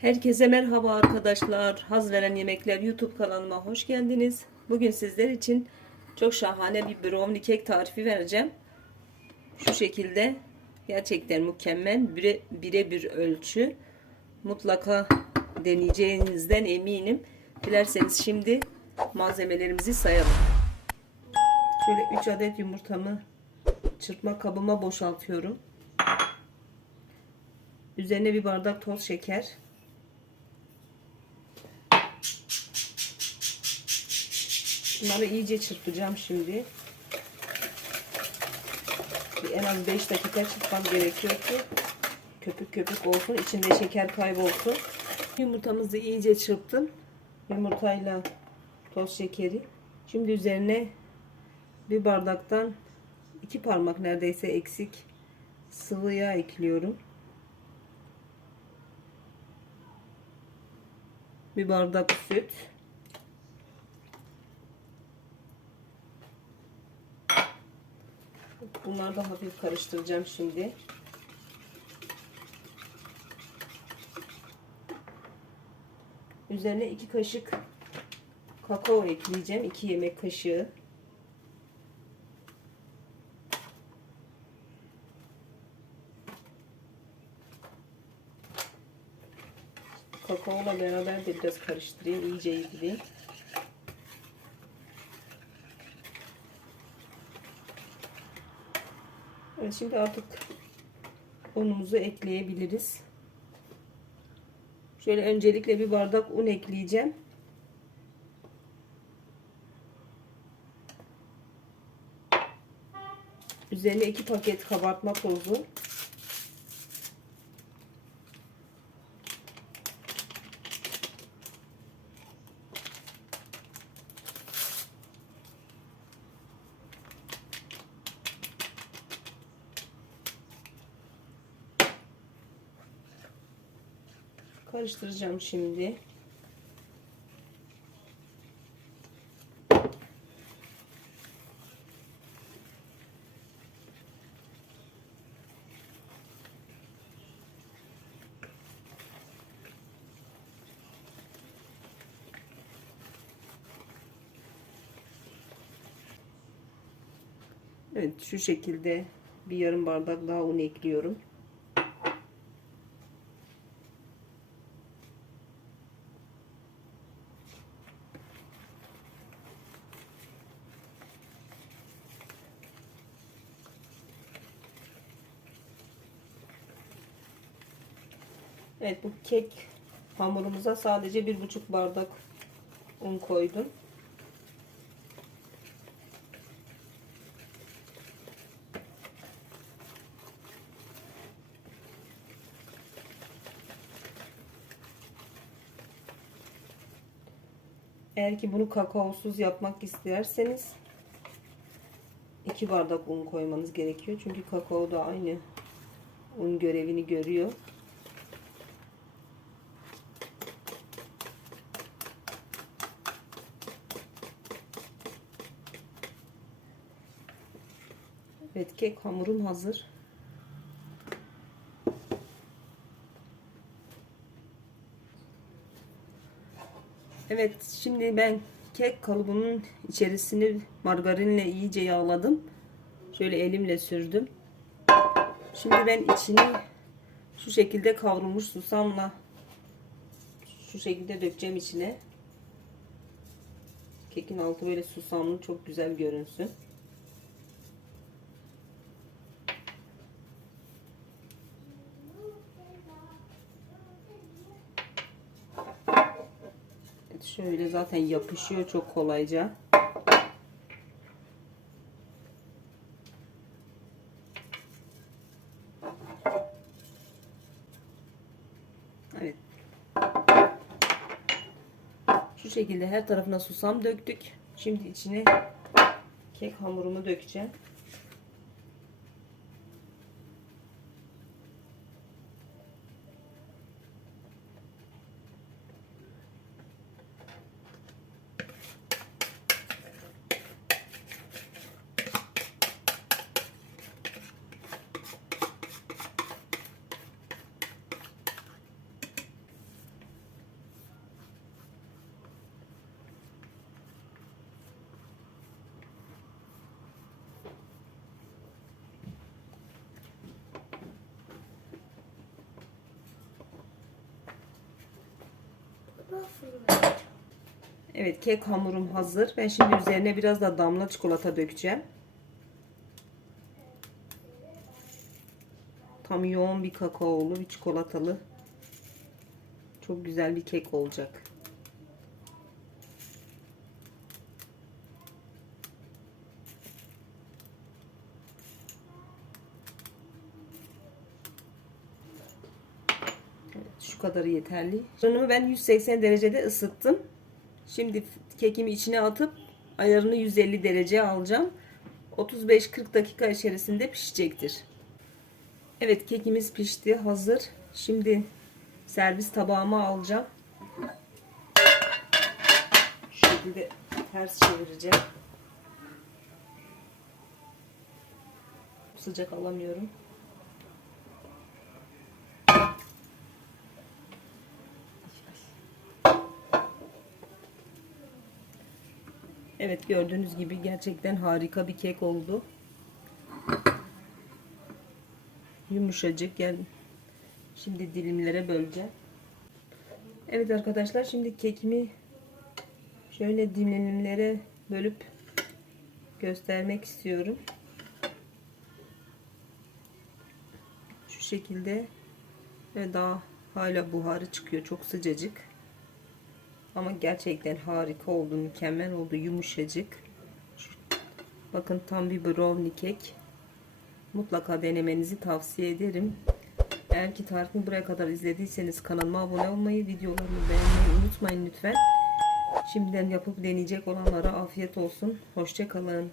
Herkese merhaba arkadaşlar. Haz veren yemekler YouTube kanalıma hoş geldiniz. Bugün sizler için çok şahane bir brownie kek tarifi vereceğim. Şu şekilde gerçekten mükemmel bire, birebir ölçü. Mutlaka deneyeceğinizden eminim. Dilerseniz şimdi malzemelerimizi sayalım. Şöyle 3 adet yumurtamı çırpma kabıma boşaltıyorum. Üzerine bir bardak toz şeker. Bunları iyice çırpacağım şimdi. Bir en az 5 dakika çırpmam gerekiyor ki köpük köpük olsun. içinde şeker kaybolsun. Yumurtamızı iyice çırptım. Yumurtayla toz şekeri. Şimdi üzerine bir bardaktan iki parmak neredeyse eksik sıvı yağ ekliyorum. Bir bardak süt. Bunları da hafif karıştıracağım şimdi. Üzerine iki kaşık kakao ekleyeceğim. 2 yemek kaşığı. Kakaola beraber de biraz karıştırayım. iyice yedireyim. Evet şimdi artık unumuzu ekleyebiliriz. Şöyle öncelikle bir bardak un ekleyeceğim. Üzerine iki paket kabartma tozu. Karıştıracağım şimdi. Evet şu şekilde bir yarım bardak daha un ekliyorum. Evet bu kek hamurumuza sadece bir buçuk bardak un koydum. Eğer ki bunu kakaosuz yapmak isterseniz iki bardak un koymanız gerekiyor. Çünkü kakao da aynı un görevini görüyor. Evet kek hamurum hazır. Evet şimdi ben kek kalıbının içerisini margarinle iyice yağladım. Şöyle elimle sürdüm. Şimdi ben içini şu şekilde kavrulmuş susamla şu şekilde dökeceğim içine. Kekin altı böyle susamlı çok güzel görünsün. Şöyle zaten yapışıyor çok kolayca. Evet. Şu şekilde her tarafına susam döktük. Şimdi içine kek hamurumu dökeceğim. Evet kek hamurum hazır. Ben şimdi üzerine biraz da damla çikolata dökeceğim. Tam yoğun bir kakaolu bir çikolatalı. Çok güzel bir kek olacak. Kadarı yeterli. Fırınımı ben 180 derecede ısıttım. Şimdi kekimi içine atıp ayarını 150 dereceye alacağım. 35-40 dakika içerisinde pişecektir. Evet kekimiz pişti. Hazır. Şimdi servis tabağıma alacağım. Şu şekilde ters çevireceğim. Sıcak alamıyorum. Evet gördüğünüz gibi gerçekten harika bir kek oldu. Yumuşacık gel. Şimdi dilimlere böleceğim. Evet arkadaşlar şimdi kekimi şöyle dilimlere bölüp göstermek istiyorum. Şu şekilde ve daha hala buharı çıkıyor. Çok sıcacık. Ama gerçekten harika oldu. Mükemmel oldu. Yumuşacık. Bakın tam bir brownie kek. Mutlaka denemenizi tavsiye ederim. Eğer ki tarifimi buraya kadar izlediyseniz kanalıma abone olmayı, videolarımı beğenmeyi unutmayın lütfen. Şimdiden yapıp deneyecek olanlara afiyet olsun. Hoşçakalın.